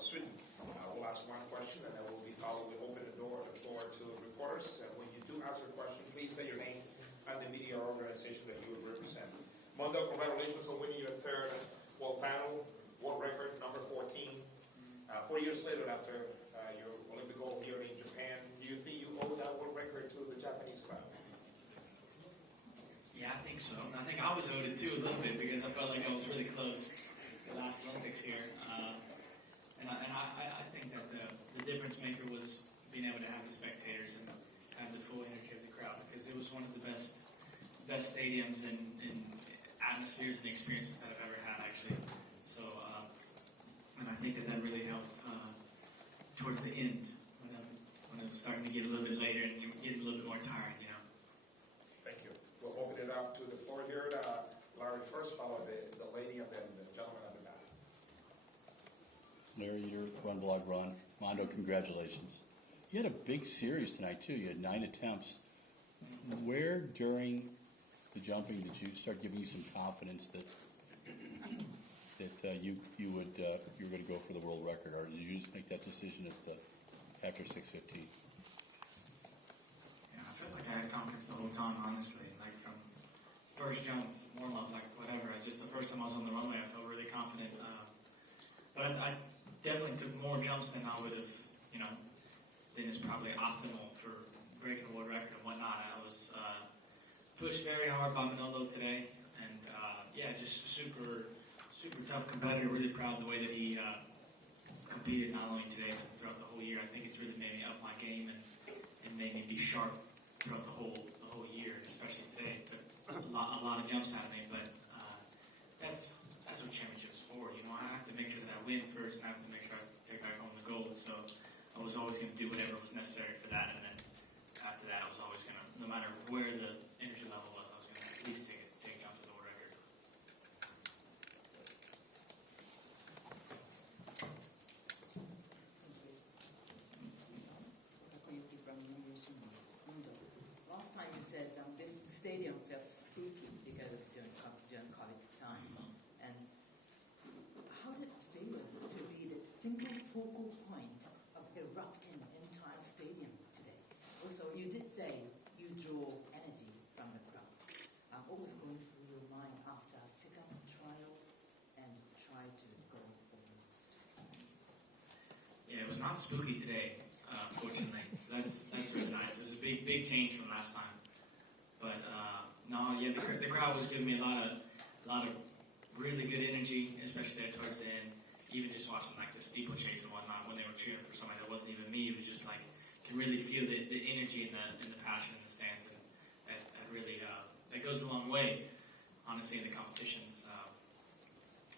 Sweden. We'll ask one question and then we'll be followed. We'll open the floor to reporters. And when you do ask a question, please say your name and the media organization that you would represent. Mondo, congratulations on winning your third World Panel, world record, number 14. 4 years later after your Olympic gold here in Japan, do you think you owe that world record to the Japanese crowd? Yeah, I think so. I think I was owed it too a little bit because I felt like I was really close the last Olympics here. And I think that the difference maker was being able to have the spectators and have the full energy of the crowd, because it was one of the best stadiums and atmospheres and experiences that I've ever had, actually. So, and I think that really helped towards the end when it was starting to get a little bit later and you were getting a little bit more tired, you know. Thank you. We'll open it up to the floor here. Larry first, followed the lady, and then the gentleman at the back. Larry Eater, Run Blog Run. Mondo, congratulations. You had a big series tonight, too. You had 9 attempts. Where during the jumping did you start giving you some confidence that you were going to go for the world record, or did you just make that decision after 6:15? Yeah, I felt like I had confidence the whole time, honestly. Like from first jump, warm up, like whatever. Just the first time I was on the runway, I felt really confident. But I definitely took more jumps than I would have, than is probably optimal for breaking a world record and whatnot. I was pushed very hard by Manolo today, and just super tough competitor. Really proud of the way that he competed, not only today but throughout the whole year. I think it's really made me up my game and made me be sharp throughout the whole year, especially today. It took a lot of jumps out of me, but that's what championships for. I have to make sure that I win first, and I have to make sure I take back home the gold. So I was always going to do whatever was necessary for that, and then after that, I was always going to, no matter where the energy level was, I was going to at least take it down to the world record. Last time you said this stadium felt spooky because of during COVID time. And how did it feel to be the single focal point of erupting entire stadium today? Also, you did say you draw energy from the crowd. What was going through your mind after a second trial and try to go overlast? Yeah, it was not spooky today, fortunately. So that's really nice. It was a big change from last time. But the crowd was giving me a lot of really good energy, especially there towards the end. Even just watching like the steeplechase and whatnot when they were cheering for somebody that wasn't even me, it was just like can really feel the energy and the passion in the stands, and that really that goes a long way, honestly, in the competitions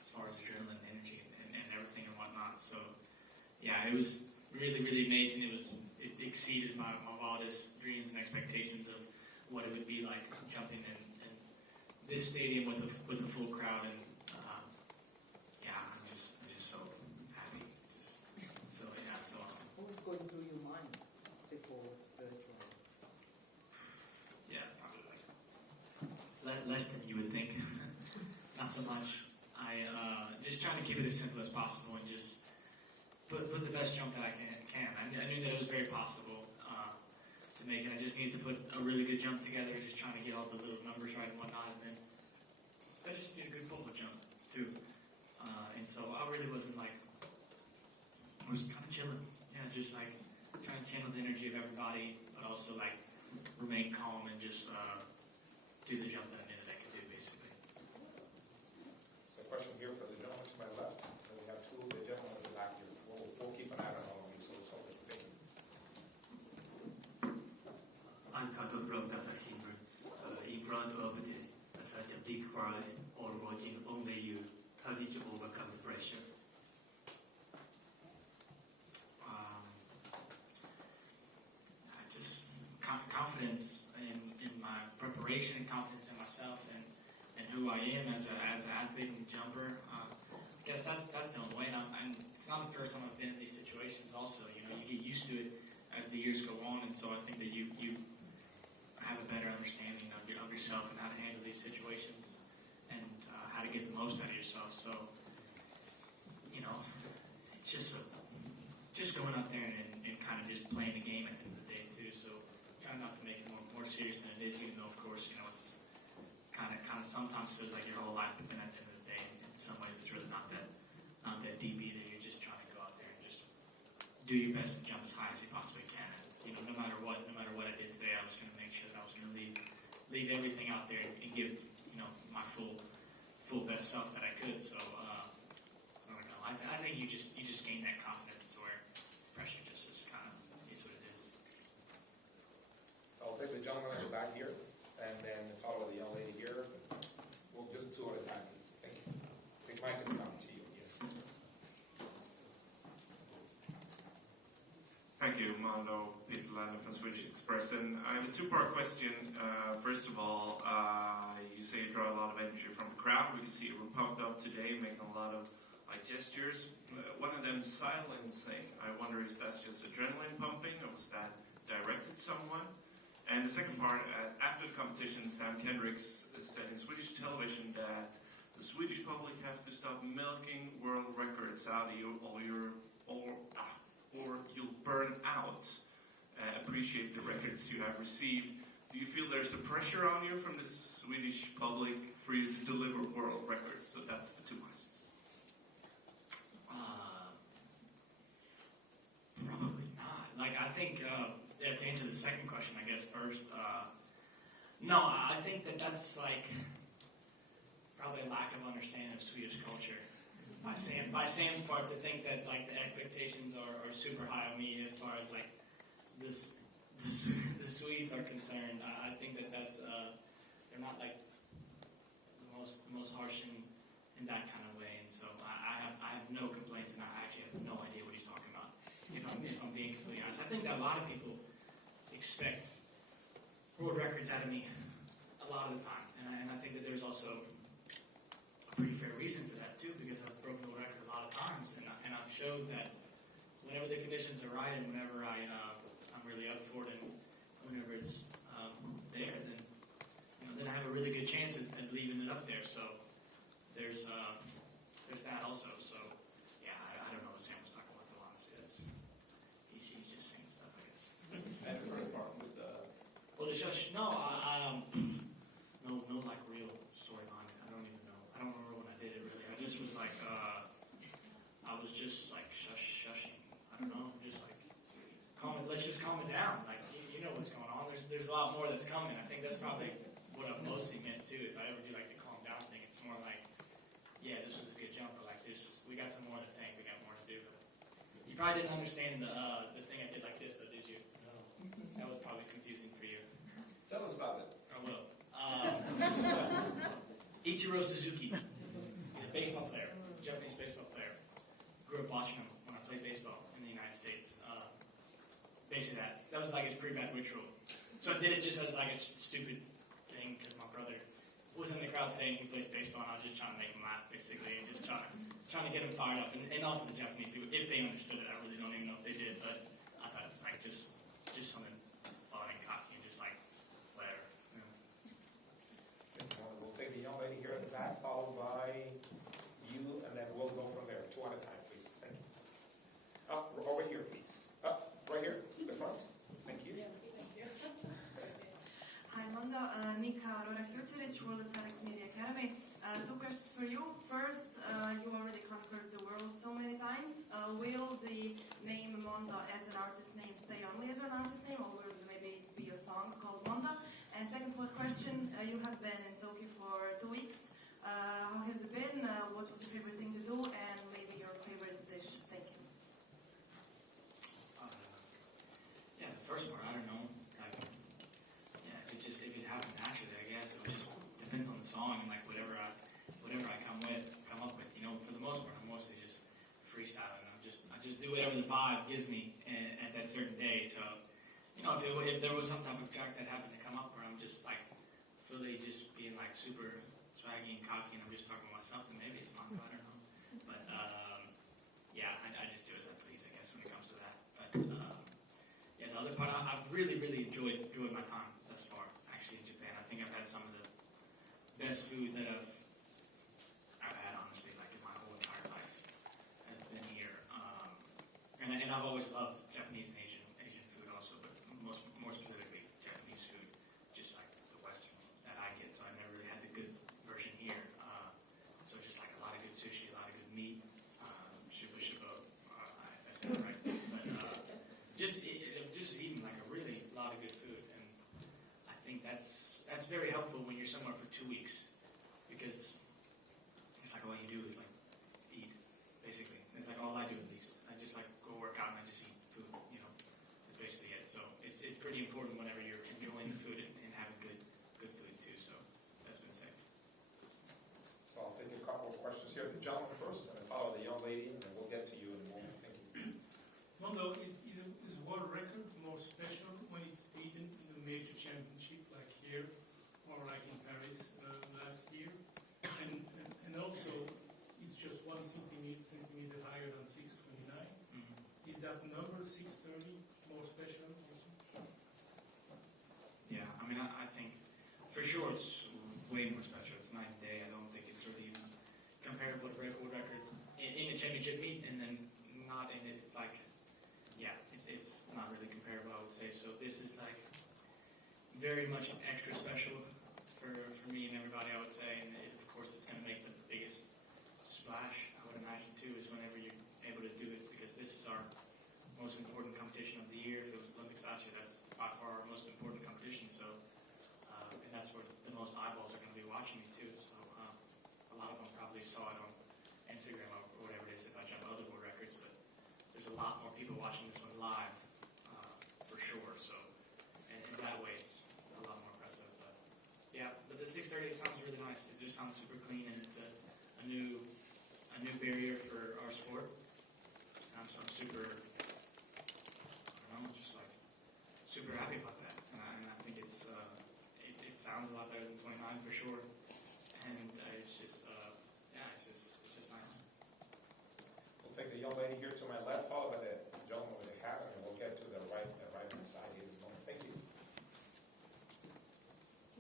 as far as adrenaline, energy, and everything and whatnot. So yeah, it was really amazing. It exceeded my wildest dreams and expectations of what it would be like jumping in this stadium with a full crowd, and I'm just so happy. So awesome. What was going through your mind before the trial? Yeah, probably less than you would think. Not so much. I just trying to keep it as simple as possible and just put the best jump that I can. I knew that it was very possible to make it. I just needed to put a really good jump together, just trying to get all the little numbers right and whatnot, and then I just need a good focal jump too. And so I really wasn't I was kind of chilling. Yeah, just like trying to channel the energy of everybody, but also like remain calm and just do the jump that I knew that I could do, basically. So a question here for the gentleman to my left, and we have two of the gentlemen at the back here. We'll keep an eye on all of you, so let's hope it's big. I'm Kato from Data Shimbun. In front of such a big crowd, all watching only you, how did you overcome the pressure? Just confidence in my preparation, confidence in myself, and who I am as an athlete and jumper. I guess that's the only way. And it's not the first time I've been in these situations. Also, you get used to it as the years go on, and so I think that you have a better understanding of yourself and how to handle these situations and how to get the most out of yourself. So, it's just going out there and kind of just playing the game at the end of the day too. So trying not to make it more serious than it is, even though of course it's kind of sometimes feels like your whole life, but then at the end of the day, in some ways it's really not that deep either. You're just trying to go out there and just do your best to jump as high as you possibly can. And, no matter what I did today, I was going to make sure that I was going to leave everything out there and give my full best self that I could. So I don't know. I think you just gain that confidence to where pressure just is kind of is what it is. So I'll take the gentleman at the back here, and then follow the young lady here. We'll just two at a time, please. Thank you. The mic is coming to you. Yes. Thank you, Mondo Duplantis from Swedish Express. And I have a two-part question. First of all, you say you draw a lot of energy from the crowd. We can see you were pumped up today, making a lot of gestures. One of them silencing. I wonder if that's just adrenaline pumping, or was that directed someone? And the second part, after the competition, Sam Kendricks said in Swedish television that the Swedish public have to stop milking world records out of you, or you'll burn out. Appreciate the records you have received. Do you feel there's a pressure on you from the Swedish public for you to deliver world records? So that's the two questions. Probably not. I think to answer the second question, I guess first. No, I think that's probably a lack of understanding of Swedish culture. By Sam's part, to think that the expectations are super high on me as far as the Swedes are concerned. I think that's they're not the most harsh in that kind of way, and so I have no complaints, and I actually have no idea what he's talking about. If I'm being completely honest, I think that a lot of people expect world records out of me a lot of the time, and I think that there's also a pretty fair reason for that too, because I've broken the record a lot of times, and I've showed that whenever the conditions are right and whenever I'm really up for it, and whenever it's there, then I have a really good chance at leaving it up there. So there's that also. So yeah, I don't know what Sam was talking about though. Honestly, he's just saying stuff, I guess. And the first part with the... Well, the shush. No, no real story behind it. I don't even know. I don't remember when I did it really. I just was I was just shushing. I don't know, just let's just calm it down. You know what's going on. There's a lot more that's coming. I think that's probably what I've mostly meant too. If I ever do the calm down thing, it's more yeah, this was a good jump, but we got some more in the tank. We got more to do. But you probably didn't understand the thing I did like this, though, did you? No. That was probably confusing for you. Tell us about it. I will. Ichiro Suzuki. He's a baseball player, Japanese baseball player. Grew up watching him when I played baseball in the United States. Basically that was his pre-bat ritual. So I did it just as a stupid thing because my brother was in the crowd today and he plays baseball, and I was just trying to make him laugh basically, and just trying to get him fired up. And also the Japanese people, if they understood it, I really don't even know if they did, but I thought it was just something fun and cocky and just whatever. We'll take the young lady here at the back, followed by you, and then we'll go from there. Two at a time, please. Thank you. Over here, please. Right here, the front. Thank you. Hi, Mondo. Nika Aurora-Kjučerić, World Athletics Media Academy. Two questions for you. First, you already conquered the world so many times. Will the name Mondo as an artist name stay only as an artist name, or will there maybe be a song called Mondo? And second question, you have been in Tokyo for 2 weeks. How has it been? What was your favorite thing to do, and maybe your favorite dish? Thank you. Yeah, the first part, I don't know. If it happened naturally, I guess it would just depend on the song and whatever I come up with. For the most part, I'm mostly just freestyling. I just do whatever the vibe gives me at that certain day. So, if there was some type of track that happened to come up where I'm just fully just being super swaggy and cocky, and I'm just talking to myself, then maybe it's Mondo. I don't know. But yeah, I just do as I please, I guess, when it comes to that. But yeah, the other part, I've really enjoyed my time thus far, actually, in Japan. I think I've had some of the best food that I've had, honestly, in my whole entire life. I've been here, and I've always always loved Japanese and Asian food also, but more specifically Japanese food, just like the Western that I get. So I never really had the good version here. So just like a lot of good sushi, a lot of good meat, shiba, I said it right. But just eating like a really lot of good food, and I think that's very helpful when you're somewhere for 2 weeks, because it's like all you do is like eat, basically. It's like all I do at least. I just like go work out and I just eat food, is basically it. So it's pretty important whenever you're enjoying the food and having good food too. So that's been safe. So I'll take a couple of questions here. The gentleman first, and then follow the young lady, and then we'll get to you in a moment. Thank you. Mondo, is world record more special when it's beaten in a major championship like here or like in Paris last year? And also, it's just 1 centimeter higher than 629. Mm-hmm. Is that number 630 more special also? Yeah, I mean, I think for sure it's way more special. It's night and day. I don't think it's really even comparable to break world record in a championship meet, and then not in it. It's like, yeah, it's not really comparable, I would say. So this is like very much extra special for me and everybody, I would say. And of course, it's going to make the biggest splash, I would imagine, too, is whenever you're able to do it, because this is our most important competition of the year. If it was Olympics last year, that's by far our most important competition. So, and that's where the most eyeballs are going to be watching me, too. So, a lot of them probably saw it on Instagram or whatever it is if I jump other world records, but there's a lot more people watching this one live, for sure. So, and in that way, it's a lot more impressive. But yeah, but the 638 sounds really nice. It just sounds super clean, and it's a new barrier for our sport. And I'm super, I don't know, just like super happy about that. And I think it sounds a lot better than 29 for sure. And it's just, it's just nice. We'll take the young lady here to my left, followed by the gentleman with the hat, and we'll get to the right-hand side here in a moment. Thank you.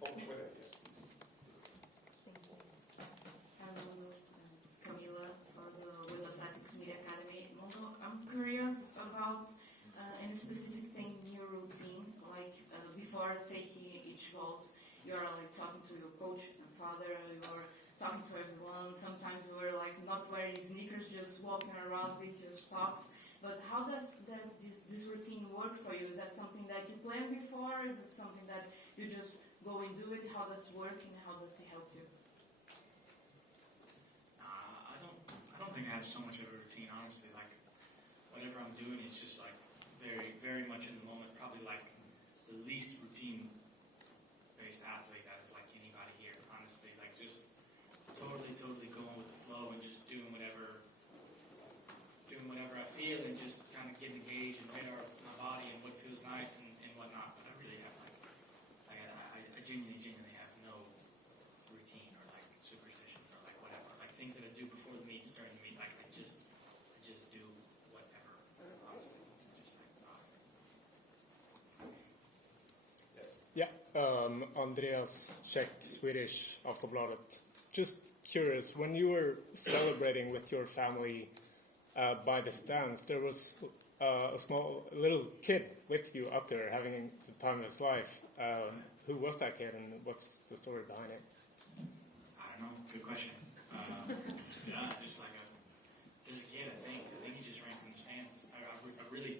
Open with it, yes, please. Thank you. Hello, it's Camila for the Will Athletics Media Academy. Mondo, I'm curious about any specific thing in your routine, like before taking each vault, you're like talking to your coach and father, you're talking to everyone. Sometimes you were like not wearing sneakers, just walking around with your socks. But how does this routine work for you? Is that something that you planned before? Is it something that you just go and do it? How does it work and how does it help you? I don't think I have so much of a routine, honestly. Like, whatever I'm doing, it's just like very, very much in the moment. Probably like the least routine-based athlete out of like anybody here, honestly. Like, just totally going with the flow and just doing whatever I feel, and just kind of getting a gauge and radar of my body and what feels nice and whatnot. But I really have I genuinely have no routine or like superstition or like whatever. Like things that I do before the meets, during the meet, like I just do whatever. Honestly, just like Yes. Yeah, Andreas, Czech, Swedish, Aftonbladet. Just curious, when you were celebrating with your family by the stands, there was a little kid with you up there having the time of his life. Who was that kid, and what's the story behind it? I don't know. Good question. Yeah, just a kid. I think he just ran from the stands. I really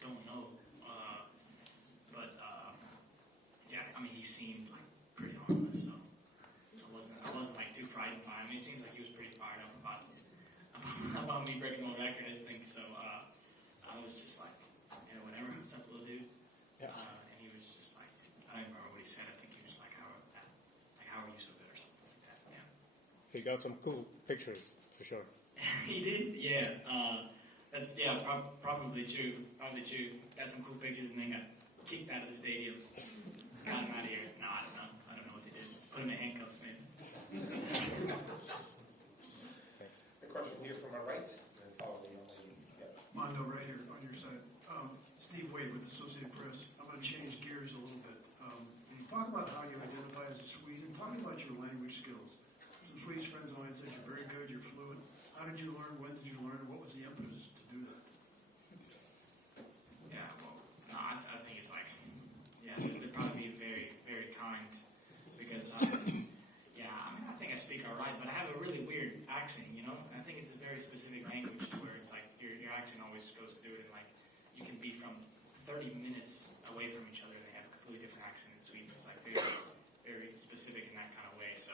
don't know. But yeah, I mean, he seemed like pretty harmless, so I wasn't like too frightened by him. He seems like he was pretty fired up about me breaking my record, I think. So I was just like, whatever. What's up, little dude? Yeah. And he was just like, I don't remember what he said. I think he was like, how are you so good, or something like that. Yeah. He got some cool pictures for sure. He did, yeah. Probably true. Probably true. Got some cool pictures and then got kicked out of the stadium. Got him out of here. No, I don't know. I don't know what they did. Put him in handcuffs, maybe. A question here from my right, and follow the young lady. Yeah. Mondo, right here on your side. Steve Wade with Associated Press. I'm going to change gears a little bit. Can you talk about how you identify as a Swede, and talk about your language skills? Some Swedish friends of mine said you're very good, you're fluent. How did you learn? When did you learn? What was the impetus to do that? accent, you know? And I think it's a very specific language to where it's like your accent always goes through it, and like you can be from 30 minutes away from each other and they have a completely different accent in Sweden. It's like very, very specific in that kind of way. So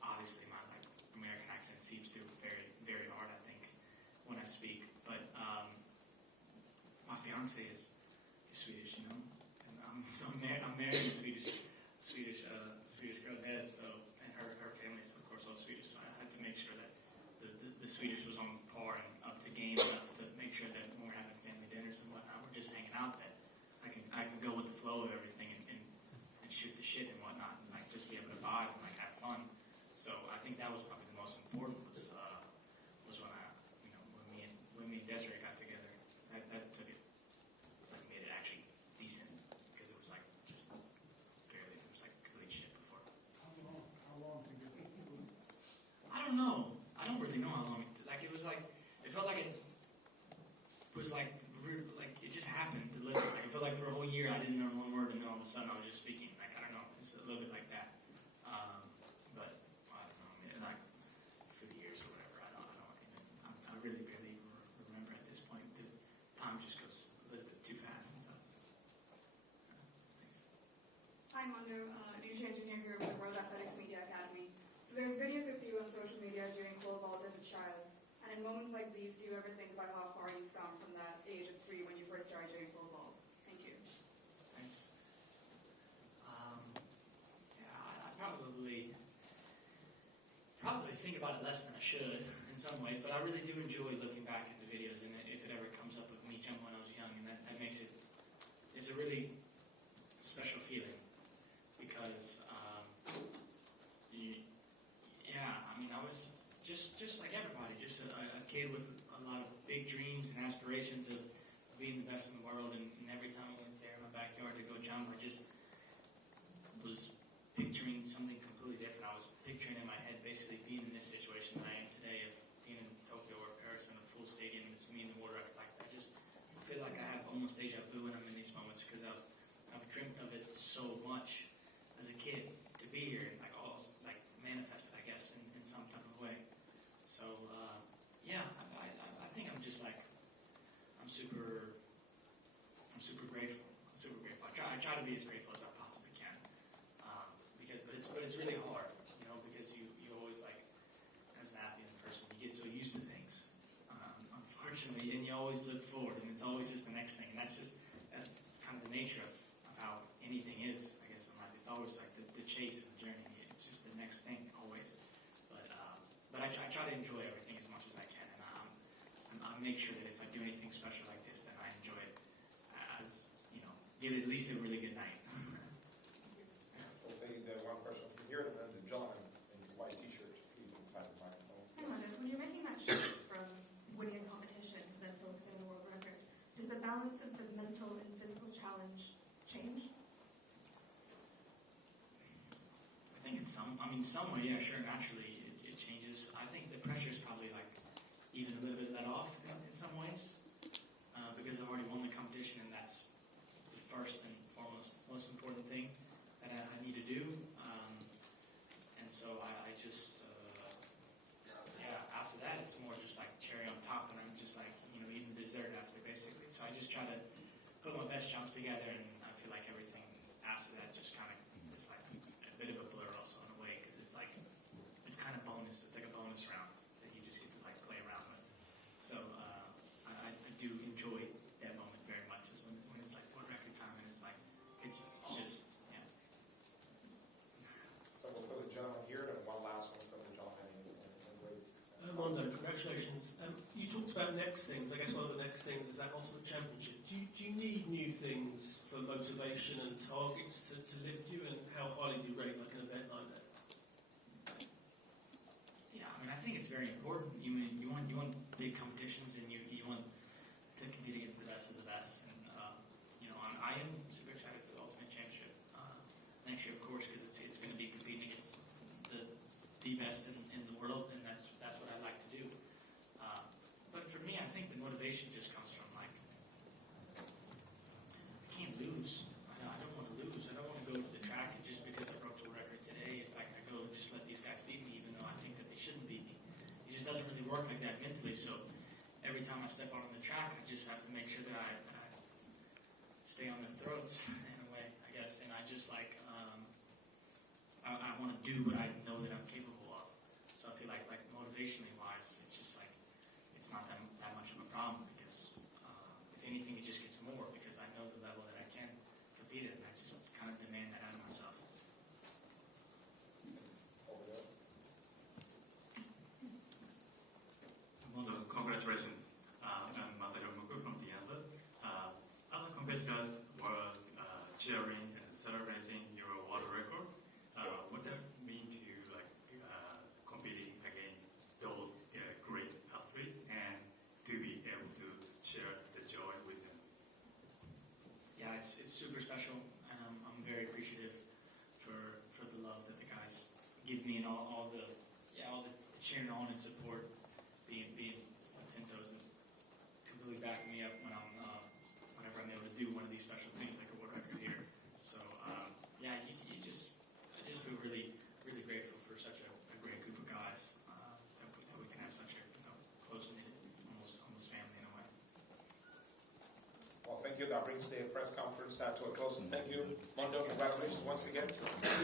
obviously my like American accent seeps through very, very hard, I think, when I speak. But my fiance is Swedish, you know? And I'm married to a Swedish girl, Des, so, and her family is of course all Swedish, so I had to make sure that the Swedish was on par and up to game enough to make sure that when we're having family dinners and whatnot, we're just hanging out, that I can go with the flow of everything and shoot the shit and whatnot, and like just be able to vibe and like have fun. So I think that was probably the most important was when I, you know, when me and Desiree got together, that took it, like made it actually decent, because it was like just barely, it was like complete shit before. How long did you get? I don't know. I don't really know how long it took. Like it was like, it felt like it was like it just happened to live. Like it felt like for a whole year I didn't know one word, and then all of a sudden I was just speaking. Like I don't know, it's a little bit like that. But I don't know, man, like for the years or whatever, I don't even. I really barely remember at this point. The time just goes a little bit too fast and stuff. Thanks. Hi, Mondo. News engineer here with the World Athletics Media Academy. So there's videos of you on social media doing pole vault as a child. And in moments like these, do you ever think about how far you've come from that age of 3 when you first started doing pole vault? Thank you. Thanks. Yeah, I probably think about it less than I should in some ways, but I really do enjoy looking back at the videos, and if it ever comes up with me jumping when I was young, and that makes it, it's a really special feeling, because yeah, I mean, I was just like everybody, just a kid with a lot of big dreams and aspirations of being the best in the world, and every time I went there in my backyard to go jump, I just was picturing something completely different. I was picturing in my head basically being in this situation that I am today, of being in Tokyo or Paris in a full stadium, it's me in the water. Like I feel like I have almost deja vu when I'm in these moments, because I've dreamt of it so much as a kid to be here, and like almost like manifested, I guess, in some type of way. So yeah, I think I'm just like I'm super grateful. I'm super grateful. I try to be as grateful as I possibly can, but it's really hard, you know, because you always, like, as an athlete and person, you get so used to things, unfortunately, and you always look forward, and it's always just the next thing, and that's kind of the nature of how anything is, I guess, in life. It's always like the chase and the journey. It's just the next thing always. But I try to enjoy everything as much as I can, and I make sure that if I do anything special like this, then I enjoy it as, you know, give it at least a really good night. We'll take the one question from here, and then the gentleman in the white t-shirt, please, inside the microphone. Hey, Mondo, when you're making that shift from winning a competition to then focusing on the world record, does the balance of the mental and physical challenge change? I think in some way, yeah, sure, naturally it changes. I think the pressure is probably like even a little bit let off in some ways, because I've already won the competition, and that's the first and foremost, most important thing that I need to do. And so I just, yeah, after that it's more just like cherry on top, and I'm just like, you know, eating dessert after, basically. So I just try to put my best jumps together, and I feel like everything after that just kind of is like a bit of a blur also in a way, because it's like, it's kind of bonus. It's like a bonus round that you just get to like play around with. So I do enjoy that moment very much, is when it's like world record time, and it's like, it's just, yeah. So we'll put the gentleman here, and one last one from the gentleman in blue. Mondo, congratulations. You talked about next things. I guess one of the next things is that ultimate championship. Do you need new things for motivation and targets to lift you, and how highly do you rate like an event like that? Yeah, I mean, I think it's very important. You want big competitions, and you want to compete against the best of the best. And you know, I am super excited for the Ultimate Championship next year, of course, because it's going to be competing against the best in the world, and that's what I like to do. But for me, I think the motivation just comes from like, I can't lose. I don't want to lose. I don't want to go to the track and just because I broke the record today, it's like I go and just let these guys beat me, even though I think that they shouldn't beat me. every time I step out on the track, I just have to make sure that I stay on their throats in a way, I guess. And I just like, I want to do what I know that I'm capable of. So I feel like motivationally wise, it's just like, it's not that much of a problem because if anything, it just gets more because I know the level that I can compete at, and I just kind of demand that out of myself. Mondo, congratulations. I'm Masayo Muku from Tianzi. Other competitors were cheering and celebrating your world record. What does it mean to you, competing against those great athletes and to be able to share the joy with them? Yeah, it's super special, and I'm very appreciative for the love that the guys give me and all the cheering on and support, being Tintos and completely backing me up when whenever I'm able to do one of these special things like a world record here. So yeah, I just feel really really grateful for such a great group of guys that we can have such a close knit, almost family in a way. Well, thank you. That brings the press conference to a close. And thank you, Mondo. Congratulations once again.